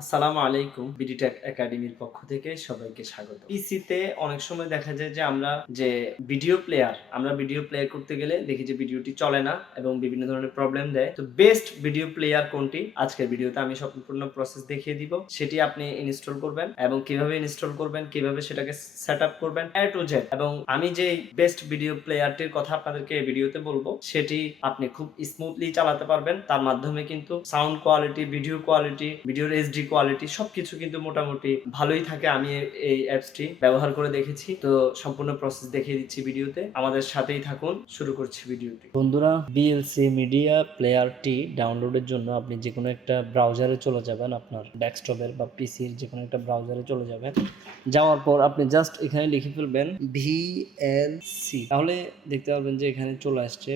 আসসালামু আলাইকুম। বিডিটেক একাডেমির পক্ষ থেকে সবাইকে স্বাগত। পিসিতে অনেক সময় দেখা যায় যে আমরা ভিডিও প্লে করতে গেলে দেখি যে ভিডিওটি চলে না এবং বিভিন্ন ধরনের প্রবলেম দেয়। তো বেস্ট ভিডিও প্লেয়ার কোনটি? আজকের ভিডিওতে আমি সম্পূর্ণ প্রসেস দেখিয়ে দিব। সেটি আপনি ইনস্টল করবেন এবং কিভাবে ইনস্টল করবেন, কিভাবে সেটাকে সেটআপ করবেন A to Z। এবং আমি যেই বেস্ট ভিডিও প্লেয়ারটির কথা আপনাদেরকে এই ভিডিওতে বলবো, সেটি আপনি খুব স্মুথলি চালাতে পারবেন। তার মাধ্যমে কিন্তু সাউন্ড কোয়ালিটি, ভিডিও কোয়ালিটি, ভিডিওর এইচডি কোয়ালিটি সবকিছু কিন্তু মোটামুটি ভালোই থাকে। আমি এই অ্যাপসটি ব্যবহার করে দেখেছি। তো সম্পূর্ণ প্রসেস দেখিয়ে দিচ্ছি ভিডিওতে। আমাদের সাথেই থাকুন, শুরু করছি ভিডিওটি। বন্ধুরা, বিএলসি মিডিয়া প্লেয়ারটি ডাউনলোডের জন্য আপনি যে কোনো একটা ব্রাউজারে চলে যাবেন, আপনার ডেস্কটপের বা পিসির যে কোনো একটা ব্রাউজারে চলে যাবেন। যাওয়ার পর আপনি জাস্ট এখানে লিখে ফেলবেন ভিএলসি, তাহলে দেখতে পাবেন যে এখানে চলে আসছে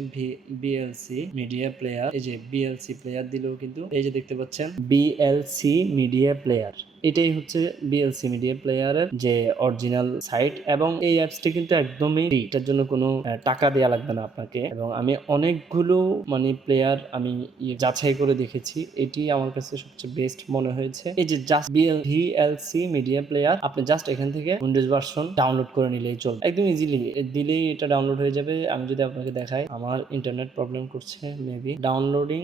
বিএলসি মিডিয়া প্লেয়ার। এই যে বিএলসি প্লেয়ার দিলেও কিন্তু এই যে দেখতে পাচ্ছেন বিএলসি মিডিয়া প্লেয়ার। এটাই হচ্ছে বিএলসি মিডিয়া প্লেয়ারের যে অরিজিনাল সাইট এবং এই অ্যাপসটি কিন্তু একদমই ফ্রি। এটার জন্য কোনো টাকা দেওয়া লাগবে না আপনাকে। এবং আমি অনেকগুলো প্লেয়ার আমি যাচাই করে দেখেছি, এটি আমার কাছে সবচেয়ে বেস্ট মনে হয়েছে। এই যে জাস্ট ভিএলসি মিডিয়া প্লেয়ার, আপনি জাস্ট এখান থেকে উইন্ডোজ ভার্সন ডাউনলোড করে নিলেই চলবে, একদম ইজিলি দিলেই এটা ডাউনলোড হয়ে যাবে। আমি যদি আপনাকে দেখাই, আমার ইন্টারনেট প্রবলেম করছে মেবি। ডাউনলোডিং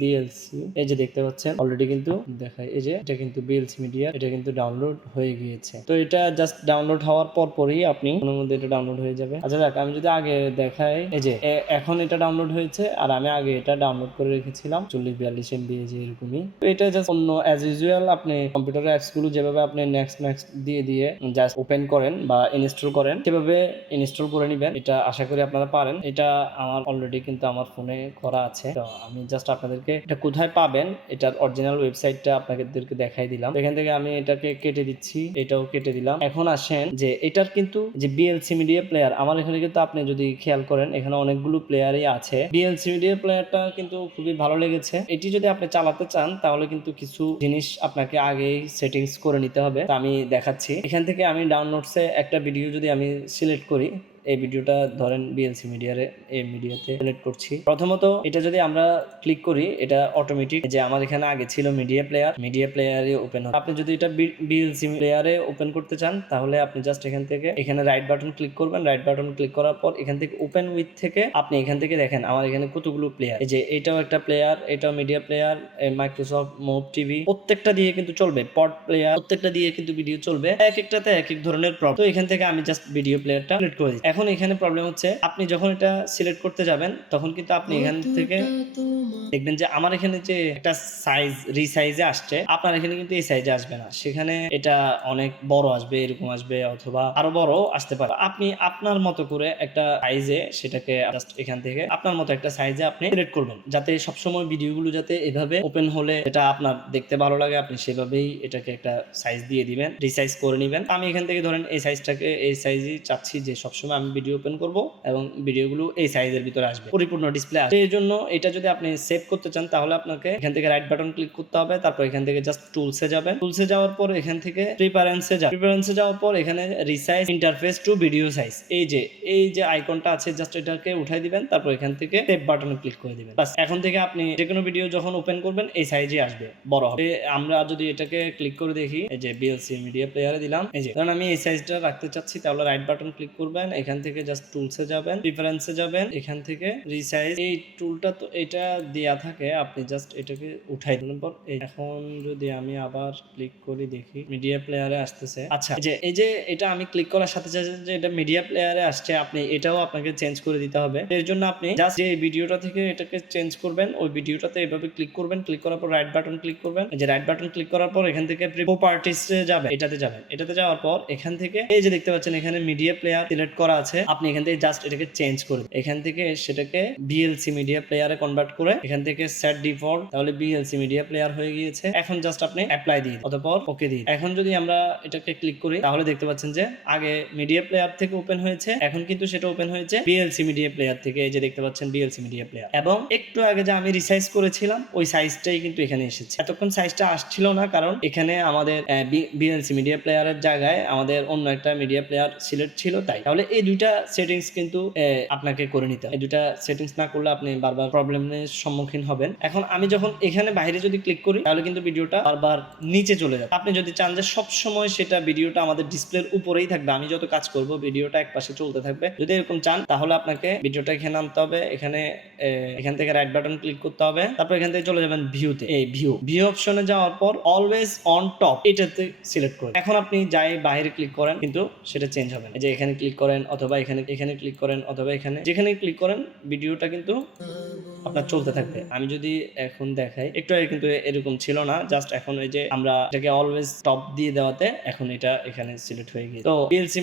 বিএলসি, এই যে দেখতে পাচ্ছেন অলরেডি কিন্তু দেখায়, এই যে এটা কিন্তু বিএলসি মিডিয়া, এটা কিন্তু ডাউনলোড হয়ে গিয়েছে। তো এটা জাস্ট ডাউনলোড হওয়ার পরই আপনি ফোনের মধ্যে এটা ডাউনলোড হয়ে যাবে। আচ্ছা দেখ, আমি যদি আগে দেখাই, এই যে এখন এটা ডাউনলোড হয়েছে আর আমি আগে এটা ডাউনলোড করে রেখেছিলাম 40-42 MB, যে এরকমই। তো এটা জাস্ট অন্য অ্যাজ ইউজুয়াল আপনি কম্পিউটারের অ্যাপস গুলো যেভাবে আপনি নেক্সট দিয়ে জাস্ট ওপেন করেন বা ইনস্টল করেন, সেভাবে ইনস্টল করে নেবেন। এটা আশা করি আপনারা পারেন। এটা আমার অলরেডি কিন্তু আমার ফোনে করা আছে। তো আমি জাস্ট আপনাদেরকে এটা কোথায় পাবেন, এটার অরিজিনাল ওয়েবসাইটটা আপনাদেরকে দেখাই দিলাম। এখান থেকে আমি এটাকে কেটে দিচ্ছি, এটাও কেটে দিলাম। এখন আসেন যে এটার কিন্তু যে বিএলসি মিডিয়া প্লেয়ার, আমার এখানে কিন্তু আপনি যদি খেয়াল করেন এখানে অনেকগুলো প্লেয়ারই আছে। বিএলসি মিডিয়া প্লেয়ারটা কিন্তু খুবই ভালো লেগেছে। এটি যদি আপনি চালাতে চান তাহলে কিন্তু কিছু জিনিস আপনাকে আগেই সেটিংস করে নিতে হবে। তো আমি দেখাচ্ছি। এখান থেকে আমি ডাউনলোডসে একটা ভিডিও যদি আমি সিলেক্ট করি, এই ভিডিওটা ধরেন বিএলসি মিডিয়ারে, এই মিডিয়াতে সিলেক্ট করছি। প্রথমত এটা যদি আমরা ক্লিক করি, এটা অটোমেটিক যে আমার এখানে আগে ছিল মিডিয়া প্লেয়ারে ওপেন হবে। আপনি যদি এটা বিএলসি প্লেয়ারে ওপেন করতে চান তাহলে আপনি জাস্ট এখানে রাইট বাটন ক্লিক করবেন। রাইট বাটন ক্লিক করার পর এখান থেকে ওপেন উইথ থেকে আপনি এখান থেকে দেখেন আমার এখানে কতগুলো প্লেয়ার। এই যে এটাও একটা প্লেয়ার, এটাও media player, Microsoft move TV, প্রত্যেকটা দিয়ে কিন্তু চলবে। পড প্লেয়ার, প্রত্যেকটা দিয়ে কিন্তু ভিডিও চলবে। এক একটাতে এক এক ধরনের প্রবলেম। তো এখান থেকে আমি জাস্ট ভিডিও প্লেয়ারটা সিলেক্ট করে দিচ্ছি। এখন এখানে প্রবলেম হচ্ছে, আপনি যখন এটা সিলেক্ট করতে যাবেন তখন কিন্তু আপনি এখান থেকে দেখবেন যে আমার এখানে যে একটা সাইজ রিসাইজে আসছে, আপনার এখানে কিন্তু এই সাইজে আসবে না। সেখানে এটা অনেক বড় আসবে, এরকম আসবে, অথবা আরো বড় আসতে পারে। আপনি আপনার মতো করে একটা সাইজে সেটাকে জাস্ট এখান থেকে আপনার মতো একটা সাইজে আপনি সিলেক্ট করবেন, যাতে সবসময় ভিডিওগুলো যাতে এভাবে ওপেন হলে এটা আপনার দেখতে ভালো লাগে, আপনি সেভাবেই এটাকে একটা সাইজ দিয়ে দিবেন, রিসাইজ করে নেবেন। আমি এখান থেকে ধরেন এই সাইজটাকে এই সাইজই চাচ্ছি যে সবসময় আমি ভিডিও ওপেন করব এবং ভিডিওগুলো এই সাইজের ভিতরে আসবে, পরিপূর্ণ ডিসপ্লে আসবে। এই জন্য এটা যদি আপনি সেভ করতে চান তাহলে আপনাকে এখান থেকে রাইট বাটন ক্লিক করতে হবে। তারপর এখান থেকে জাস্ট টুলসে যাবেন। টুলসে যাওয়ার পর এখান থেকে প্রিফারেন্সে যাওয়ার পর এখানে resize interface to video size, এই যে আইকনটা আছে জাস্ট এটাকে উঠাই দিবেন। তারপর এখান থেকে সেভ বাটনে ক্লিক করে দিবেন। বাস, এখন থেকে আপনি যে কোনো ভিডিও যখন ওপেন করবেন এই সাইজে আসবে, বড় হবে। আমরা যদি এটাকে ক্লিক করে দেখি, এই যে বিএলসি মিডিয়া প্লেয়ারে দিলাম, এই যে কারণ আমি এই সাইজটা রাখতে চাচ্ছি, তাহলে রাইট বাটন ক্লিক করবেন। এখান থেকে জাস্ট টুলসে যাবেন, প্রিফারেন্সে যাবেন, এখান থেকে রিসাইজ, এই টুলটা তো এটা দেয়া থাকে, আপনি জাস্ট এটাকে উঠাই দিলেন পর। এখন যদি আমি আবার ক্লিক করি দেখি মিডিয়া প্লেয়ারে আসতেছে। আচ্ছা, এই যে এটা আমি ক্লিক করার সাথে সাথে যে এটা মিডিয়া প্লেয়ারে আসছে, আপনি এটাও আপনাকে চেঞ্জ করে দিতে হবে। এর জন্য আপনি জাস্ট যে ভিডিওটা থেকে এটাকে চেঞ্জ করবেন, ওই ভিডিওটাতে এভাবে ক্লিক করবেন। ক্লিক করার পর রাইট বাটন ক্লিক করবেন। এই যে রাইট বাটন ক্লিক করার পর এখান থেকে প্রপার্টিসে যাবেন, এটাতে যাওয়ার পর এখান থেকে এই যে দেখতে পাচ্ছেন এখানে মিডিয়া প্লেয়ার সিলেক্ট করা আছে, আপনি এখান থেকে জাস্ট এটাকে চেঞ্জ করে এখান থেকে সেটাকে বিএলসি মিডিয়া প্লেয়ারে কনভার্ট করে এখান থেকে সেট ডিফল্ট, তাহলে বিএলসি মিডিয়া প্লেয়ার হয়ে গিয়েছে। এখন জাস্ট আপনি অ্যাপ্লাই দিয়ে অতঃপর ওকে দিয়ে। এখন যদি আমরা এটাকে ক্লিক করি তাহলে দেখতে পাচ্ছেন যে আগে মিডিয়া প্লেয়ার থেকে ওপেন হয়েছে, এখন কিন্তু সেটা ওপেন হয়েছে বিএলসি মিডিয়া প্লেয়ার থেকে। এই যে দেখতে পাচ্ছেন বিএলসি মিডিয়া প্লেয়ার, এবং একটু আগে যে আমি রিসাইজ করেছিলাম ওই সাইজটাই কিন্তু এখানে এসেছে। এতক্ষণ সাইজটা আসছিল না, কারণ এখানে আমাদের বিএলসি মিডিয়া প্লেয়ারের জায়গায় আমাদের অন্য একটা মিডিয়া প্লেয়ার সিলেক্ট ছিল, তাই। তাহলে এই দুইটা সেটিংস কিন্তু আপনাকে করে নিতে হবে। এই দুইটা সেটিংস না করলে আপনি বারবার প্রবলেমের সম্মুখীন হবেন। এখন আমি যখন এখানে বাইরে যদি ক্লিক করি তাহলে কিন্তু ভিডিওটা বারবার নিচে চলে যাবে। আপনি যদি চান যে সব সময় সেটা ভিডিওটা আমাদের ডিসপ্লের উপরেই থাকবে, আমি যত কাজ করব ভিডিওটা একপাশে চলতে থাকবে, যদি এরকম চান তাহলে আপনাকে ভিডিওটা এখানে আনতে হবে, এখান থেকে রাইট বাটন ক্লিক করতে হবে, তারপর এখান থেকে চলে যাবেন ভিউতে। এই ভিউ অপশনে যাওয়ার পর অলওয়েজ অন টপ এটাতে সিলেক্ট করুন। এখন আপনি যাই বাইরে ক্লিক করেন কিন্তু সেটা চেঞ্জ হবে না। এই যে এখানে ক্লিক করেন অথবা এখানে ক্লিক করেন অথবা এখানে যেখানে ক্লিক করেন ভিডিওটা কিন্তু আপনার চলতে থাকবে। আমি যদি এখন দেখাই, একটু আগে কিন্তু এরকম ছিল না, জাস্ট এখন এই যে আমরা এটাকে অলওয়েজ টপ দিয়ে দেওয়াতে এখন এটা এখানে সিলেক্ট হয়ে গেছে। তো VLC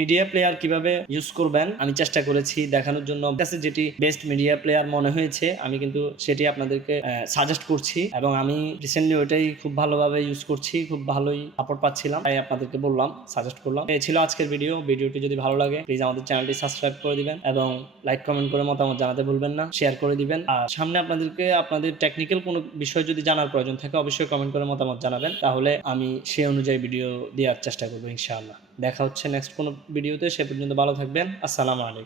মিডিয়া প্লেয়ার কিভাবে ইউজ করবেন আমি চেষ্টা করেছি দেখানোর জন্য। কাছে যেটি বেস্ট মিডিয়া প্লেয়ার মনে হয়েছে আমি কিন্তু সেটি আপনাদেরকে সাজেস্ট করছি, এবং আমি রিসেন্টলি ওইটাই খুব ভালোভাবে ইউজ করছি, খুব ভালোই সাপোর্ট পাচ্ছিলাম, তাই আপনাদেরকে বললাম, সাজেস্ট করলাম। এই ছিল আজকের ভিডিওটি যদি ভালো লাগে প্লিজ আমাদের চ্যানেলটি সাবস্ক্রাইব করে দিবেন এবং লাইক কমেন্ট করে মতামত জানাতে ভুলবেন না, শেয়ার করে দিবেন। আর সামনে আপনাদের টেকনিক্যাল কোনো বিষয় যদি জানার প্রয়োজন থাকে অবশ্যই কমেন্ট করে মতামত জানাবেন, তাহলে আমি সেই অনুযায়ী ভিডিও দেওয়ার চেষ্টা করবো ইনশাআল্লাহ। দেখা হচ্ছে নেক্সট কোনো ভিডিওতে, সে পর্যন্ত ভালো থাকবেন। আসসালামু আলাইকুম।